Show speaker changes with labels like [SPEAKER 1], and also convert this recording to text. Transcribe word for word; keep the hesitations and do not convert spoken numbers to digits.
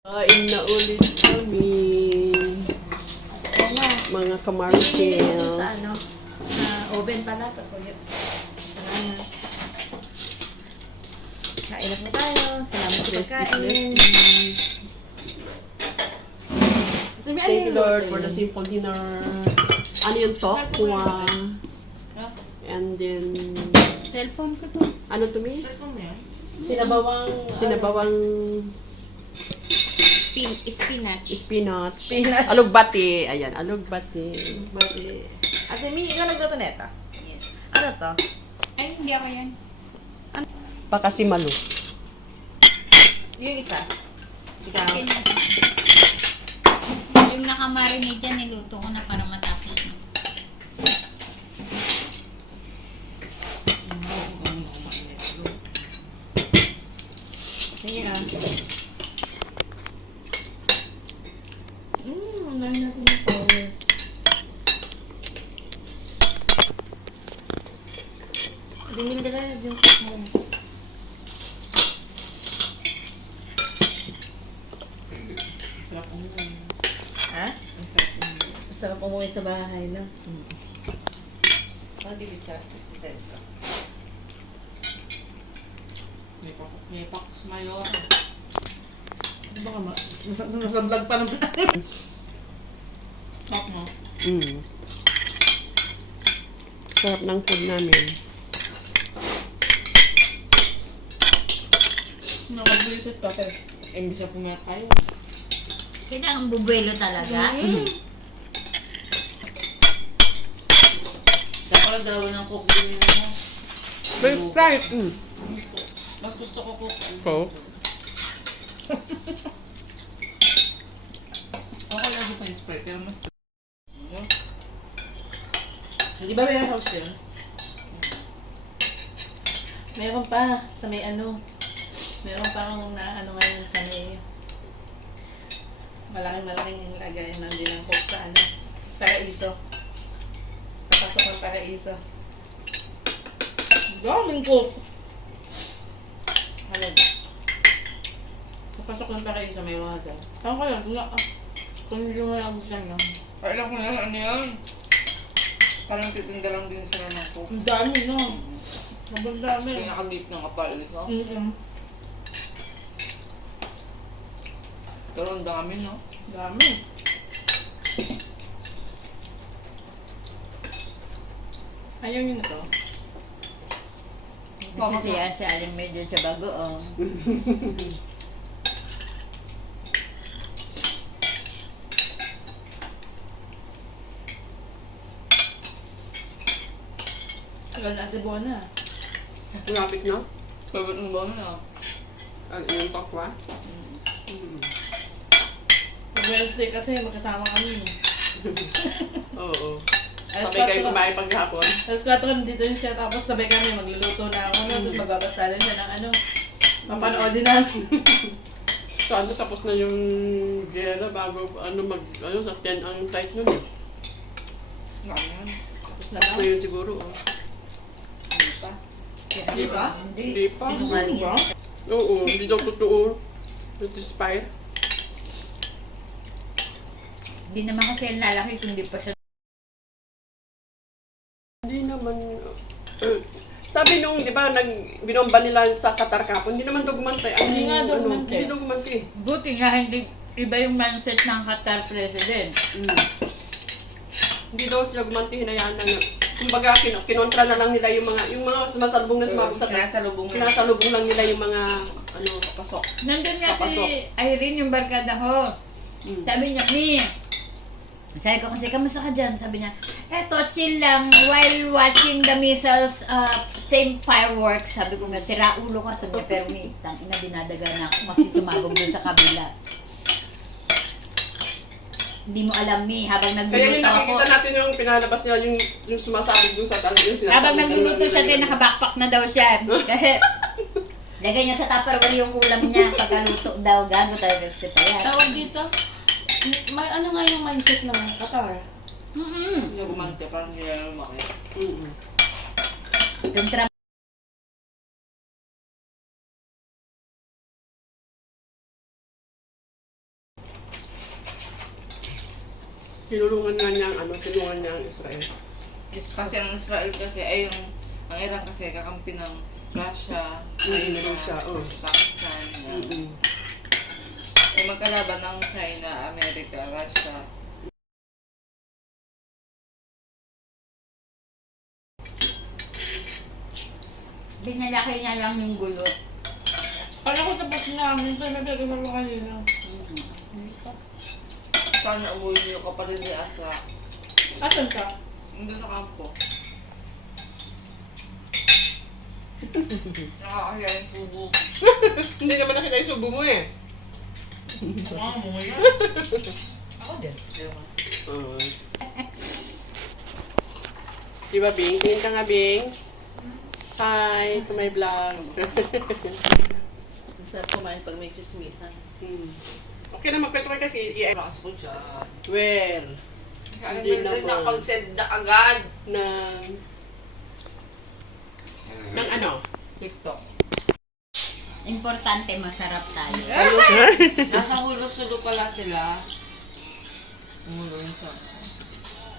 [SPEAKER 1] Kain na ulit kami.
[SPEAKER 2] Oo nga.
[SPEAKER 1] Mga
[SPEAKER 2] Pinili ko doon sa
[SPEAKER 1] kamarkels.
[SPEAKER 2] ano, sa oven pala, tapos ulit. Wala na. Kain na po tayo. Salamat sa pagkain.
[SPEAKER 1] Thank you, Lord, for the simple dinner. Ano yung tokwa? And then,
[SPEAKER 3] Cellphone ko to.
[SPEAKER 1] ano to me?
[SPEAKER 2] Sinabawang...
[SPEAKER 1] Sinabawang
[SPEAKER 3] Spin spinach.
[SPEAKER 1] spinach.
[SPEAKER 2] Spinach.
[SPEAKER 1] Alugbati. Ayan, alugbati.
[SPEAKER 2] Bali. Ate Mi, ikaw nagluto neta?
[SPEAKER 3] Yes.
[SPEAKER 2] Ano to?
[SPEAKER 3] Ay, hindi ako yan.
[SPEAKER 1] Pakasimalu.
[SPEAKER 2] Yung isa. Ikaw.
[SPEAKER 3] Ganyan. Yung nakamarinate dyan, niluto ko na para matapos na.
[SPEAKER 2] Sige ah. Mmm, ang dami natin yung power. Bimili ka na yung cook mo.
[SPEAKER 4] Sarap umuwi.
[SPEAKER 2] Ha?
[SPEAKER 4] Ang sarap umuwi.
[SPEAKER 2] Masarap umuwi sa bahay na.
[SPEAKER 4] Pabili siya sa sentro. May pak, may pak mayor.
[SPEAKER 2] Di ba ka ma... Nasa, nasa vlog pa naman.
[SPEAKER 4] Pak mo.
[SPEAKER 1] Mm. Sarap ng food namin.
[SPEAKER 4] Nakagwisit ka pero imbis na pumayat tayo.
[SPEAKER 3] Kailangan bubuelo talaga.
[SPEAKER 2] Mm.
[SPEAKER 4] Kaya pala dalawa ng cook din mo.
[SPEAKER 1] French fries. Mm.
[SPEAKER 4] Mas gusto ko cook.
[SPEAKER 1] Coke.
[SPEAKER 4] Okay lang pa yung Sprite pero mas...
[SPEAKER 2] Di ba may house yun? Meron pa sa may ano. Meron pa akong na ano ngayon sa may malaking malaking lagayan ng din ng coke sa ano. Paraiso. Papasok ng Paraiso. Daming coke. Ano ba? Papasok ng Paraiso may mga dyan. Saan ko yan? Kung, ah, kung hindi mo lang dyan no?
[SPEAKER 4] Ay lang ko na ano yan. Parang titinda lang din sila ng cook.
[SPEAKER 2] Ang dami no. Sobrang dami.
[SPEAKER 4] Pinaka-deep ng kapalis, no?
[SPEAKER 2] Mm-mm.
[SPEAKER 4] Pero ang dami, no?
[SPEAKER 2] Dami. Ayaw nyo na to?
[SPEAKER 3] Kasi yan si Aling medyo sa bago, oh.
[SPEAKER 2] Tagal na ate Bona.
[SPEAKER 1] Malapit na.
[SPEAKER 4] Favorite mo ba mo na?
[SPEAKER 1] Ano yung tokwa? Mm.
[SPEAKER 2] Pag Wednesday kasi magkasama kami.
[SPEAKER 1] Oo.
[SPEAKER 2] Alas
[SPEAKER 1] Sabay kayo
[SPEAKER 2] kwatro-
[SPEAKER 1] kumain paghapon.
[SPEAKER 2] Alas kwatro nandito siya tapos sabay kami magluluto na ako na tapos magbabasalan siya ng ano. Papanoodin namin.
[SPEAKER 1] So ano, tapos na yung gera bago ano mag ano sa ten ang tight nun eh.
[SPEAKER 4] Dami yan.
[SPEAKER 2] Tapos na
[SPEAKER 1] Tapos
[SPEAKER 2] lang.
[SPEAKER 1] na yun siguro oh.
[SPEAKER 4] Hindi pa.
[SPEAKER 2] Di ba?
[SPEAKER 3] Hindi.
[SPEAKER 1] Hindi pa.
[SPEAKER 3] Sinungaling
[SPEAKER 2] Di ba?
[SPEAKER 3] yan.
[SPEAKER 1] Oo, hindi daw totoo. It is fire.
[SPEAKER 3] Hindi naman kasi yan lalaki kung di pa siya.
[SPEAKER 1] Hindi naman eh, sabi nung, di ba, nag binomba nila sa Qatar kapon, hindi naman daw gumantay. Ang-
[SPEAKER 2] Hindi nga daw
[SPEAKER 1] ano,
[SPEAKER 2] gumantay.
[SPEAKER 1] Hindi daw gumantay.
[SPEAKER 3] Buti nga hindi iba yung mindset ng Qatar president.
[SPEAKER 1] Mm. Hindi daw sila gumanti, hinayaan na. na- Kumbaga, kin kinontra na lang nila yung mga, yung mga sumasalubong na sumabog sa
[SPEAKER 4] Sinasalubong na.
[SPEAKER 1] Sinasalubong lang nila yung mga, ano,
[SPEAKER 4] Pasok.
[SPEAKER 3] Nandun nga
[SPEAKER 1] Papasok.
[SPEAKER 3] si Irene, yung barkada ko.
[SPEAKER 1] mm.
[SPEAKER 3] Sabi niya, Mi, sabi ko kasi, kamusta ka dyan? Sabi niya, eto, chill lang while watching the missiles, uh, same fireworks. Sabi ko nga, sira ulo ka. Sabi niya, pero Mi, tangina, dinadaga na ako kasi sumabog dun sa kabila. Hindi mo alam, Mi, habang
[SPEAKER 1] Kaya yung
[SPEAKER 3] nagluluto ako.
[SPEAKER 1] nakikita natin yung pinalabas nila, yung, yung sumasabog dun sa talas. Yung sinasabi
[SPEAKER 3] Habang
[SPEAKER 1] nila
[SPEAKER 3] nagluluto
[SPEAKER 1] nila
[SPEAKER 3] siya,
[SPEAKER 1] yun.
[SPEAKER 3] din nakabackpack na daw siya. Kasi, lagay niya sa tupperware yung ulam niya. Pagkaluto daw, gago tayo siya pa yan.
[SPEAKER 2] Tawag dito. May ano nga yung mindset ng Qatar?
[SPEAKER 3] Mm-mm.
[SPEAKER 4] Hindi gumante, parang hindi na lumaki.
[SPEAKER 1] Mm-mm.
[SPEAKER 3] Yung tra-
[SPEAKER 1] Tinulungan nga niya ang ano, tinulungan niya ang Israel.
[SPEAKER 4] Kasi ang Israel kasi, ay yung, ang Iran kasi kakampi ng Russia,
[SPEAKER 1] Mm,
[SPEAKER 4] China,
[SPEAKER 1] Russia, oh.
[SPEAKER 4] Pakistan. yan.
[SPEAKER 1] Mm-mm.
[SPEAKER 4] Yung magkalaban ng China, America, Russia.
[SPEAKER 3] Binalaki niya lang yung gulo.
[SPEAKER 2] Kala ko tapos namin, pero nagkakasal ko kanina.
[SPEAKER 4] Sana umuwi niyo kapatid ni Asa.
[SPEAKER 2] Asan ka?
[SPEAKER 4] Hindi sa kampo. Nakakahiya yung subo.
[SPEAKER 1] Hindi naman nakita yung subo mo eh.
[SPEAKER 4] Mukha mo yan. Ako din. Ayoko.
[SPEAKER 1] Oo. Diba, Bing? Tingin ka nga, Bing. Hi, to my vlog.
[SPEAKER 4] Masarap kumain pag may chismisan.
[SPEAKER 1] Hmm. Okay na, magkwento ka kasi. i-
[SPEAKER 4] Lakas ko dyan.
[SPEAKER 1] Where?
[SPEAKER 4] Kasi alam
[SPEAKER 1] Hindi
[SPEAKER 4] mo rin
[SPEAKER 1] naman.
[SPEAKER 4] nakapag-send na agad.
[SPEAKER 1] Ng... Ng ano?
[SPEAKER 4] TikTok.
[SPEAKER 3] Importante, masarap tayo.
[SPEAKER 4] Nasa hulo-sulo pala sila. Umulo yun sa...